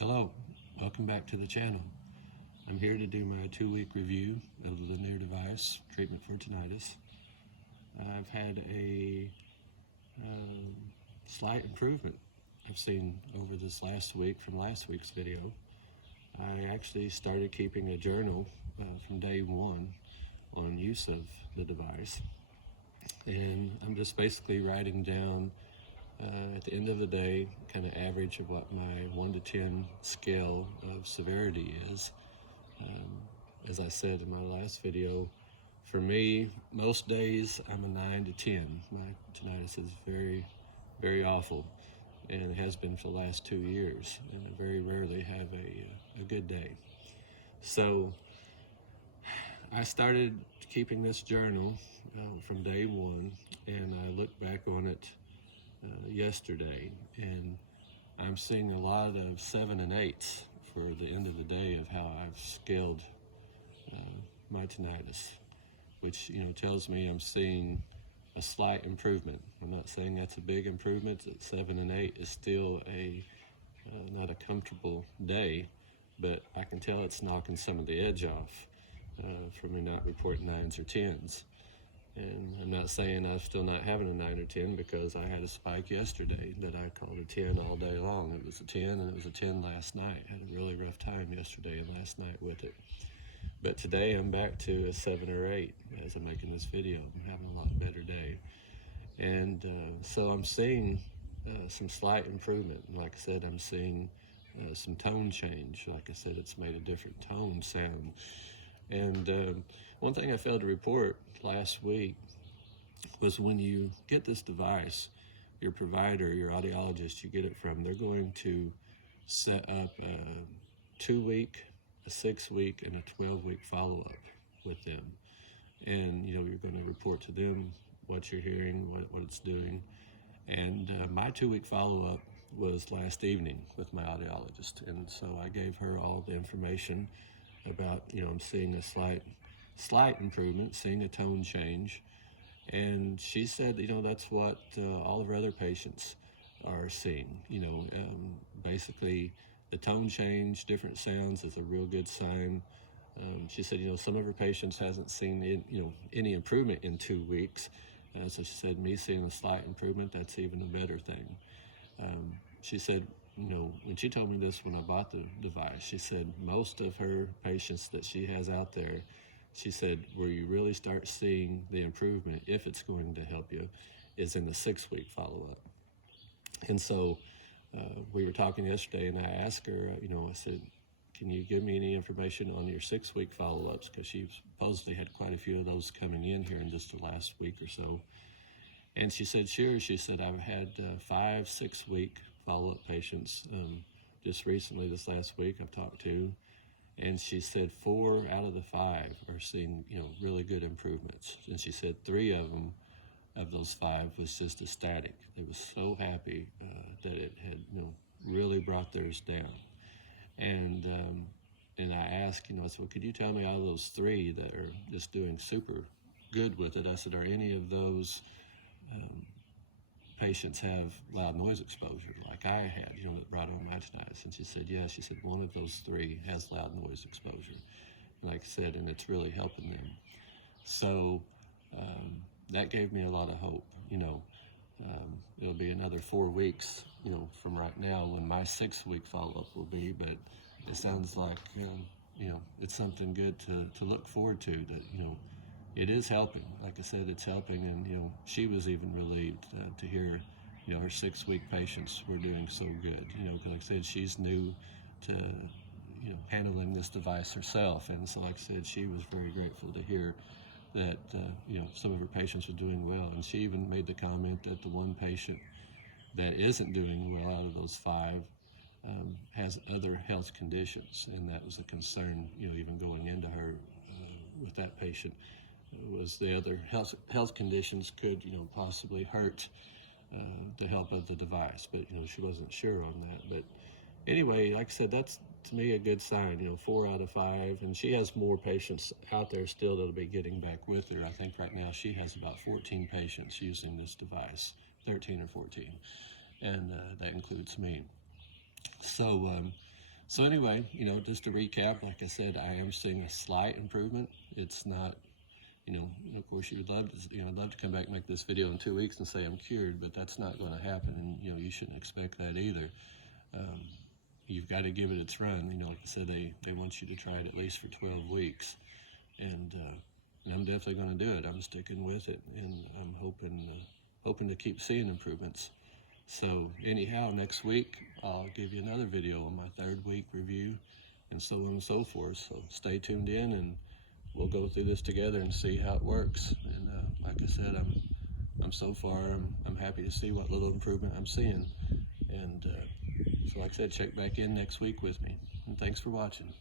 Hello, welcome back to the channel. I'm here to do my 2-week review of the Lenire device, treatment for tinnitus. I've had a slight improvement I've seen over this last week from last week's video. I actually started keeping a journal from day one on use of the device. And I'm just basically writing down at the end of the day, kind of average of what my 1 to 10 scale of severity is. As I said in my last video, for me, most days I'm a 9 to 10. My tinnitus is very, very awful, and it has been for the last 2 years, and I very rarely have a good day. So I started keeping this journal from day one, and I looked back on it yesterday, and I'm seeing a lot of 7 and 8s for the end of the day of how I've scaled my tinnitus, which tells me I'm seeing a slight improvement. I'm not saying that's a big improvement. 7 and 8 is still not a comfortable day, but I can tell it's knocking some of the edge off for me not reporting 9s or 10s. And I'm not saying I'm still not having a 9 or 10, because I had a spike yesterday that I called a 10 all day long. It was a 10 and it was a 10 last night. I had a really rough time yesterday and last night with it. But today I'm back to a 7 or 8 as I'm making this video. I'm having a lot better day. And so I'm seeing some slight improvement. And like I said, I'm seeing some tone change. Like I said, it's made a different tone sound. And one thing I failed to report last week was when you get this device, your provider, your audiologist you get it from, they're going to set up a 2-week, a 6-week, and a 12-week follow-up with them. And you're going to report to them what you're hearing, what it's doing. And my 2-week follow-up was last evening with my audiologist, and so I gave her all the information about, I'm seeing a slight improvement, seeing a tone change. And she said, that's what all of her other patients are seeing. Basically the tone change, different sounds, is a real good sign. She said, some of her patients hasn't seen any improvement in 2 weeks. So she said, me seeing a slight improvement, that's even a better thing. She said, when she told me this when I bought the device, she said most of her patients that she has out there, she said where you really start seeing the improvement, if it's going to help you, is in the 6-week follow-up. And so we were talking yesterday, and I asked her, I said, can you give me any information on your 6-week follow-ups? Because she supposedly had quite a few of those coming in here in just the last week or so. And she said, sure. She said, I've had 5 6-week follow-up patients just recently, this last week I've talked to, and she said 4 out of the 5 are seeing really good improvements. And she said 3 of them, of those 5, was just ecstatic. They were so happy that it had really brought theirs down. And I asked, I said, well, could you tell me out of those 3 that are just doing super good with it, I said, are any of those patients have loud noise exposure like I had, that brought on my tinnitus? And she said, yes. She said, one of those 3 has loud noise exposure. And like I said, and it's really helping them. So that gave me a lot of hope. It'll be another 4 weeks, from right now when my 6-week follow-up will be, but it sounds like, it's something good to look forward to, that, it is helping. Like I said, it's helping, and she was even relieved to hear her 6-week patients were doing so good. Because like I said, she's new to handling this device herself, and so like I said, she was very grateful to hear that some of her patients were doing well. And she even made the comment that the one patient that isn't doing well out of those 5 has other health conditions, and that was a concern even going into her with that patient, was the other health conditions could possibly hurt the help of the device, but she wasn't sure on that. But anyway, like I said, that's to me a good sign. 4 out of 5, and she has more patients out there still that'll be getting back with her. I think right now she has about 14 patients using this device, 13 or 14, and that includes me. So So anyway, you know, just to recap, like I said, I am seeing a slight improvement. It's not, you know, of course you would love to, you know, I'd love to come back and make this video in 2 weeks and say I'm cured, but that's not going to happen, and you know, you shouldn't expect that either. You've got to give it its run. You know, like I said, they want you to try it at least for 12 weeks, and I'm definitely going to do it. I'm sticking with it, and I'm hoping to keep seeing improvements. So anyhow, next week I'll give you another video on my 3rd week review, and so on and so forth. So stay tuned in, and we'll go through this together and see how it works. And like I said, I'm so far I'm happy to see what little improvement I'm seeing. And so like I said, check back in next week with me. And thanks for watching.